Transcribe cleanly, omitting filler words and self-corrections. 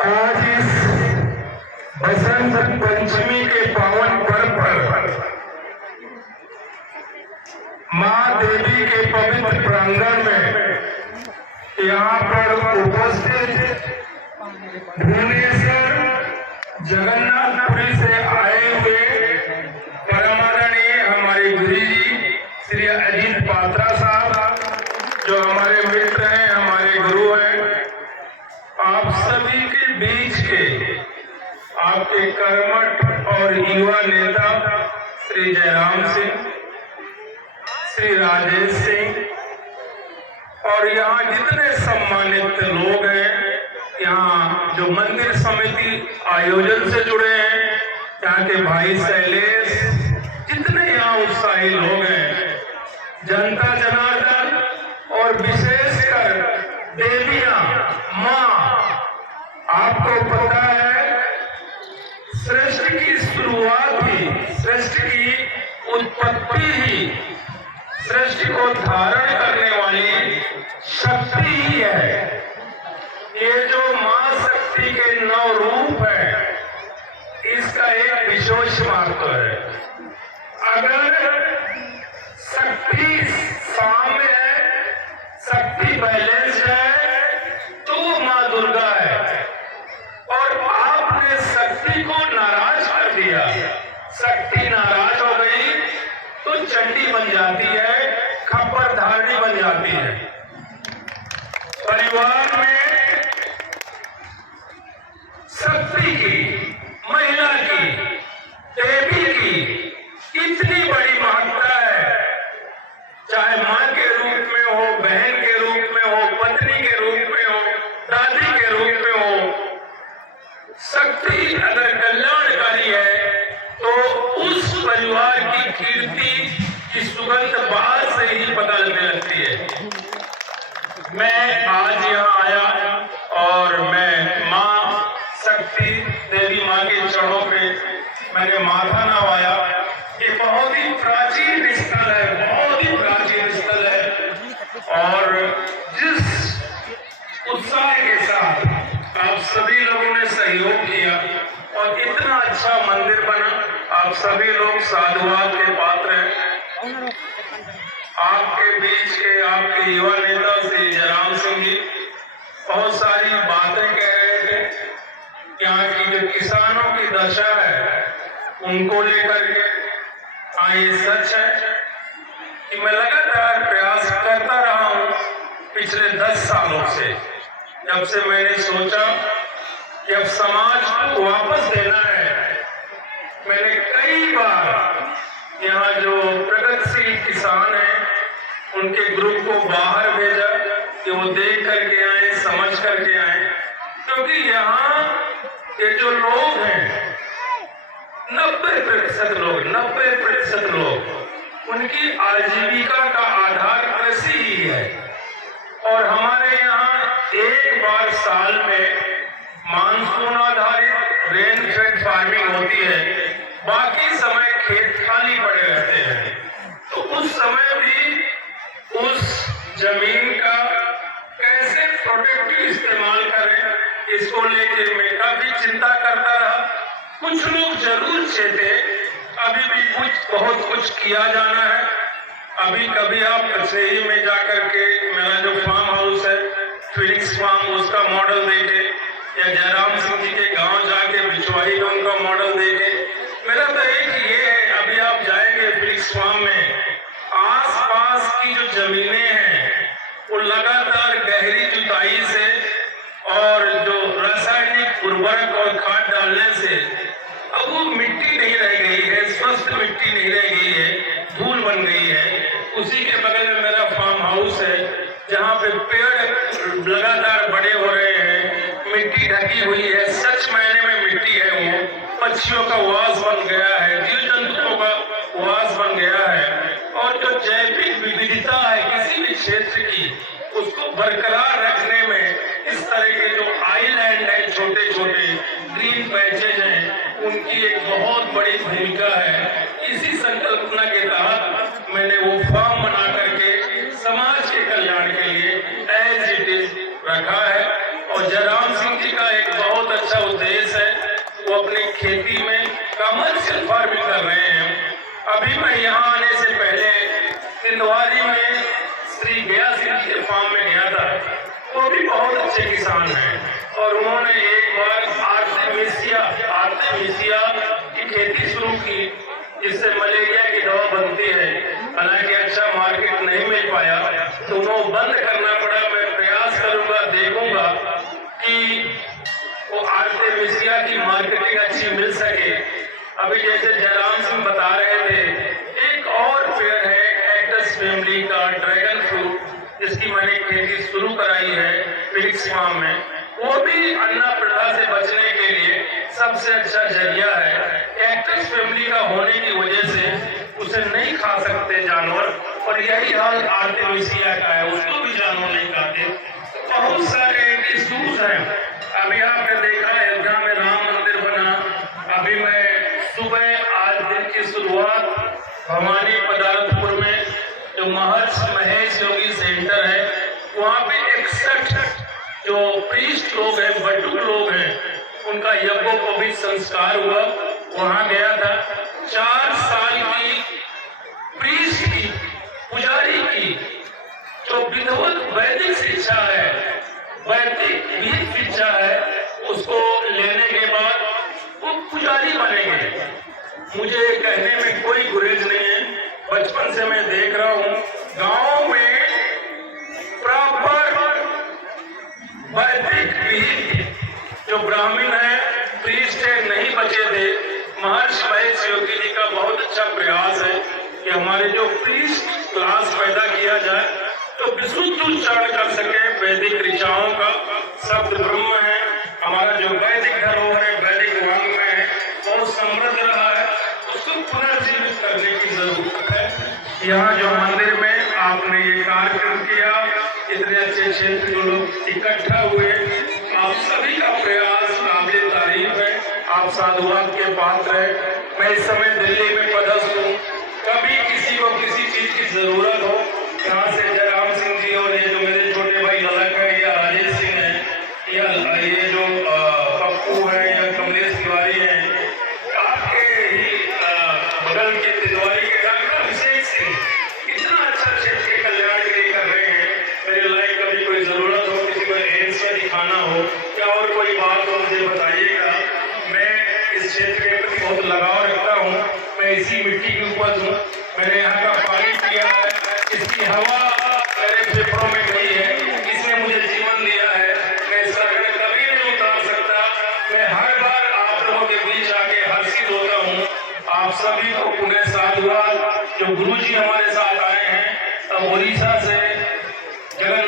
आज इस बसंत पंचमी के पावन पर्व पर मां देवी के पवित्र प्रांगण में यहाँ पर उपस्थित भुवनेश्वर जगन्नाथपुरी से आए हुए परमादरणीय हमारे गुरु जी श्री अजीत पात्रा साहब, जो हमारे मित्र हैं, हमारे गुरु हैं, आप सभी के बीच के आपके कर्मठ और युवा नेता श्री जयराम सिंह, श्री राजेश सिंह और यहाँ जितने सम्मानित लोग हैं, यहाँ जो मंदिर समिति आयोजन से जुड़े हैं, यहाँ के भाई शैलेश, जितने यहाँ उत्साही लोग हैं, जनता जनार्दन और विशेषकर देवियां मां, आपको पता है सृष्टि की शुरुआत ही, सृष्टि की उत्पत्ति ही, सृष्टि को धारण करने वाली शक्ति ही है। ये जो मां शक्ति के 9 रूप है, इसका एक विशेष महत्व है। अगर शक्ति साम्य है, शक्ति बैलेंस है, तो वो मां दुर्गा है। और आपने शक्ति को नाराज कर दिया, शक्ति नाराज हो गई तो चंडी बन जाती है, खप्पर धारणी बन जाती है। परिवार में शक्ति की, महिला की, देवी की इतनी बड़ी महत्ता है, चाहे मां के रूप में हो, बहन के रूप में हो, पत्नी के रूप में हो, दादी के रूप में हो। शक्ति अगर कल्याणकारी है तो उस परिवार की कीर्ति की सुगंध बाहर से ही पता लगने लगती है। मैं आज यहाँ आया और मैं मां शक्ति देवी मां के चरणों पे मैंने माथा नवाया। ये बहुत ही प्राचीन स्थल है, बहुत ही प्राचीन स्थल है और जिस उत्साह के साथ आप सभी लोगों ने सहयोग किया और इतना अच्छा मंदिर बना, आप सभी लोग साधुवाद के पात्र हैं। आपके बीच के आपके युवा नेता श्री जयराम सिंह जी बहुत सारी बातें कह रहे थे। यहाँ की जो किसानों की दशा है उनको लेकर के, हाँ ये सच है कि मैं लगातार प्रयास करता रहा हूँ पिछले 10 सालों से, जब से मैंने सोचा कि अब समाज को वापस देना है। मैंने कई बार यहाँ जो प्रगतिशील किसान हैं उनके ग्रुप को बाहर भेजा कि वो देख करके आए, समझ करके आए, क्योंकि यहाँ के जो लोग हैं 90% लोग, 90% लोग, उनकी आजीविका का आधार कृषि ही है। और हमारे यहाँ एक बार साल में मानसून आधारित रेन फेड फार्मिंग होती है, बाकी समय खेत खाली पड़े रहते हैं। तो उस समय भी उस जमीन का कैसे प्रोडक्टिव इस्तेमाल करें, इसको लेके मैं काफी चिंता करता रहा। कुछ लोग जरूर चाहते, अभी भी बहुत कुछ किया जाना है। अभी कभी आप कचेरी में जाकर के मेरा जो फार्म हाउस है फिनिक्स फार्म, उसका मॉडल देखे, या जयराम सिंह जी के गांव जाके बिछवाही में उनका मॉडल देखे। मेरा तो एक ये है, अभी आप जाएंगे फिनिक्स फार्म में, आसपास की जो जमीनें हैं वो लगातार गहरी जुताई से और जो रासायनिक उर्वरक और खाद डालने से अब वो मिट्टी नहीं रह गई है, स्वस्थ मिट्टी नहीं रह गई है, धूल बन गई है। उसी के बगल में मेरा फार्म हाउस है जहाँ पे पेड़ लगातार बड़े हो रहे हैं, मिट्टी ढकी हुई है, सच मायने में मिट्टी है, वो पक्षियों का वास बन गया है, जीव जंतुओं का वास बन गया है। और जो जैविक विविधता है किसी भी क्षेत्र की, उसको बरकरार रखने में इस तरह के जो आइलैंड है, छोटे छोटे ग्रीन पैचेज हैं, उनकी एक बहुत बड़ी भूमिका है। इसी संकल्पना के तहत मैंने वो फार्म बना करके समाज के कल्याण के लिए एज इट इज रखा है। और जयराम सिंह जी का एक बहुत अच्छा उद्देश्य है, वो अपनी खेती में कमर्शियल फार्मिंग कर रहे हैं। अभी मैं यहाँ आने से पहले सिंधवारी में श्री गया सिंह के फार्म में गया था। वो भी बहुत अच्छे किसान हैं और उन्होंने एक बार आर्तेमिसिया की खेती शुरू की, जिससे मलेरिया की दवा बनती है। हालांकि अच्छा मार्केट नहीं मिल पाया तो वो बंद करना पड़ा। मैं प्रयास करूंगा, देखूंगा कि वो आर्तेमिसिया की मार्केटिंग अच्छी मिल सके। अभी जैसे जयराम सिंह बता रहे थे, एक और पेड़ है कैक्टस फैमिली का ड्रैगन फ्रूट, जिसकी मैंने खेती शुरू कराई है फिलिक्स फार्म में। वो भी अन्ना प्रथा से बचने के लिए सबसे अच्छा जरिया है। कैक्टस फैमिली का होने की वजह से उसे नहीं खा सकते जानवर, और यही हाल आर्तेमिसिया का है, उसको भी जानवर नहीं खाते। बहुत सारे इश्यूज हैं। अभी आपने देखा अयोध्या में राम मंदिर बना। अभी मैं सुबह आज दिन की शुरुआत भवानी पदार्थपुर में जो महर्षि महेश योगी सेंटर है, वहाँ पे 61 जो प्रीस्ट लोग हैं, बटुक लोग हैं, उनका यज्ञोपवीत संस्कार हुआ। वहाँ गया था। 4 साल की प्रीस्ट की, पुजारी की जो विधिवत वैदिक शिक्षा है, वैदिक विहित शिक्षा है, उसको लेने के बाद वो पुजारी बनेंगे। मुझे कहने में कोई गुरेज नहीं है। बचपन से मैं देख रहा हूँ गांव में प्रॉपर वैदिक विहित जो ब्राह्मण है, प्रीस्ट है, नहीं बचे थे। महर्षि महेश योगी जी का बहुत अच्छा प्रयास है कि हमारे जो प्रीस्ट क्लास पैदा किया जाए तो विशुद्ध उच्चारण कर सके वैदिक ऋचाओं का। शब्द ब्रह्म है, हमारा जो वैदिक धरोहर है, वैदिक वांग में है, बहुत समृद्ध रहा है, उसको पुनर्जीवित करने की जरूरत है। यहाँ जो मंदिर में आपने ये कार्यक्रम किया, इतने अच्छे क्षेत्र जो लोग इकट्ठा हुए, आप सभी का प्रयास काबिल तारीफ है। आप साधुवाद के पात्र हैं। मैं इस समय दिल्ली में पदस्थ हूँ। कभी किसी को किसी चीज की जरूरत हो, यहाँ से जयराम सिंह जी और ये जो मेरे छोटे भाई ललक है, या राजेश सिंह है, या ये जो पप्पू है, या कमलेश तिवारी है, आपके ही बगल के तिवारी के डॉक्टर अभिषेक सिंह इतना अच्छा क्षेत्र के कल्याण के लिए कर रहे हैं। मेरे लायक कभी कोई जरूरत हो, किसी को एम्स में दिखाना हो या और कोई बात हो, मुझे बताइएगा। मैं इस क्षेत्र के प्रति बहुत लगाव रखता हूँ। मैं इसी मिट्टी की उपज हूँ। मैंने यहाँ का पानी पिया है, इसकी हवा मेरे फेफड़ों में गई है, इसने मुझे जीवन दिया है। मैं इसका ऋण कभी नहीं उतार सकता। मैं हर बार आप लोगों के बीच आके हर्षित होता हूँ। आप सभी को पुनः साधुवाद। जो गुरु जी हमारे साथ आए हैं, उड़ीसा से